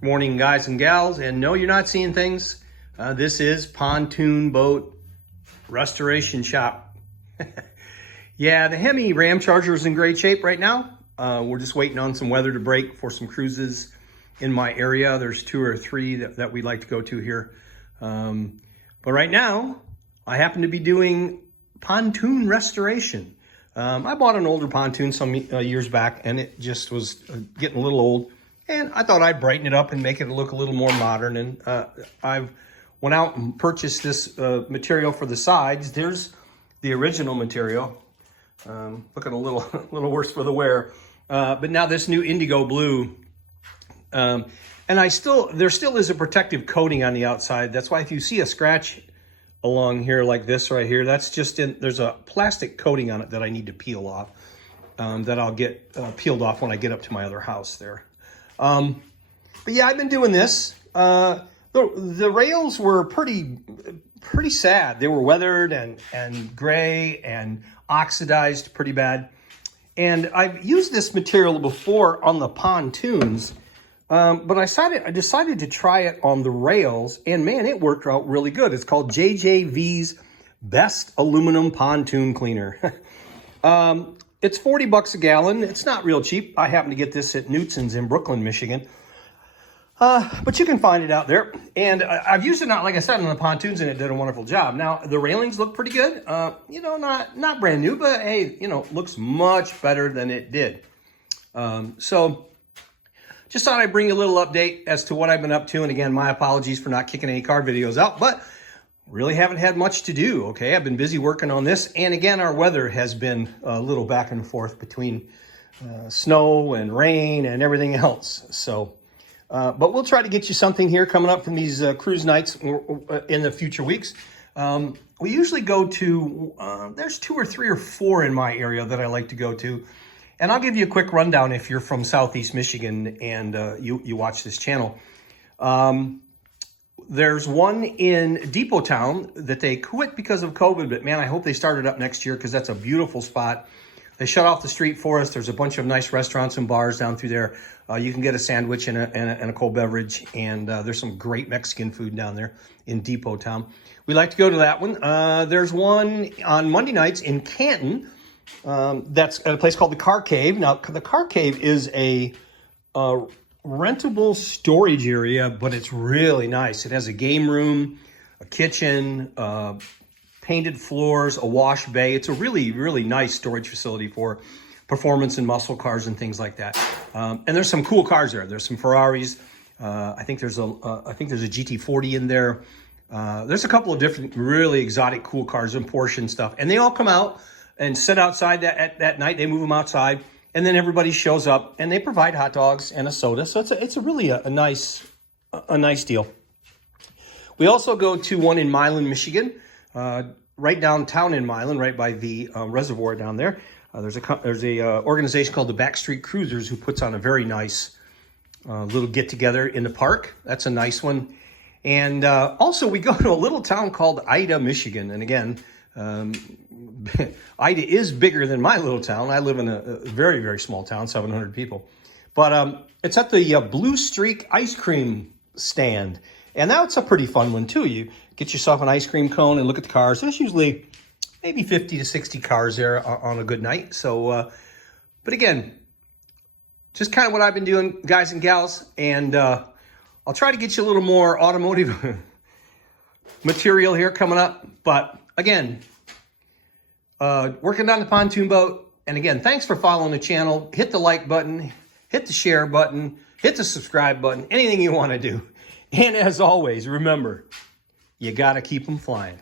Morning, guys and gals, and no, you're not seeing things. This is Pontoon Boat Restoration Shop. Yeah, the Hemi Ramcharger is in great shape right now. We're just waiting on some weather to break for some cruises in my area. There's 2 or 3 that we'd like to go to here. But right now, I happen to be doing pontoon restoration. I bought an older pontoon some years back, and it just was getting a little old. And I thought I'd brighten it up and make it look a little more modern. And I've went out and purchased this material for the sides. There's the original material. Looking a little worse for the wear. But now this new indigo blue. And there still is a protective coating on the outside. That's why if you see a scratch along here like this right here, that's just there's a plastic coating on it that I need to peel off. That I'll get peeled off when I get up to my other house there. But yeah, I've been doing this. The rails were pretty sad. They were weathered and gray and oxidized pretty bad. And I've used this material before on the pontoons, but I decided to try it on the rails, and man, it worked out really good. It's called JJV's Best Aluminum Pontoon Cleaner. It's $40 a gallon. It's not real cheap. I happen to get this at Knutson's in Brooklyn, Michigan. But you can find it out there. And I've used it, like I said, on the pontoons, and it did a wonderful job. Now, the railings look pretty good. Not brand new, but hey, looks much better than it did. So just thought I'd bring a little update as to what I've been up to. And again, my apologies for not kicking any car videos out, but really haven't had much to do, okay? I've been busy working on this. And again, our weather has been a little back and forth between snow and rain and everything else. So, but we'll try to get you something here coming up from these cruise nights in the future weeks. We usually go to, there's 2 or 3 or 4 in my area that I like to go to. And I'll give you a quick rundown if you're from Southeast Michigan and you watch this channel. There's one in Depot Town that they quit because of COVID, but man, I hope they start it up next year because that's a beautiful spot. They shut off the street for us. There's a bunch of nice restaurants and bars down through there. You can get a sandwich and a cold beverage, and there's some great Mexican food down there in Depot Town. We like to go to that one. There's one on Monday nights in Canton. That's at a place called the Car Cave. Now, the Car Cave is a rentable storage area, but it's really nice. It has a game room, a kitchen, painted floors, a wash bay. It's a really, really nice storage facility for performance and muscle cars and things like that. And there's some cool cars there. There's some Ferraris. I think there's a GT40 in there. There's a couple of different really exotic cool cars and Porsche and stuff. And they all come out and sit outside that night. They move them outside. And then everybody shows up, and they provide hot dogs and a soda. So it's really a nice deal. We also go to one in Milan, Michigan, right downtown in Milan, right by the reservoir down there. There's a organization called the Backstreet Cruisers who puts on a very nice little get together in the park. That's a nice one. And also we go to a little town called Ida, Michigan. And again, Ida is bigger than my little town. I live in a very, very small town, 700 people. But it's at the Blue Streak ice cream stand. And that's a pretty fun one, too. You get yourself an ice cream cone and look at the cars. There's usually maybe 50 to 60 cars there on a good night. So, but again, just kind of what I've been doing, guys and gals. And I'll try to get you a little more automotive material here coming up. But again, working on the pontoon boat. And again, thanks for following the channel. Hit the like button, hit the share button, hit the subscribe button, anything you want to do. And as always, remember, you got to keep them flying.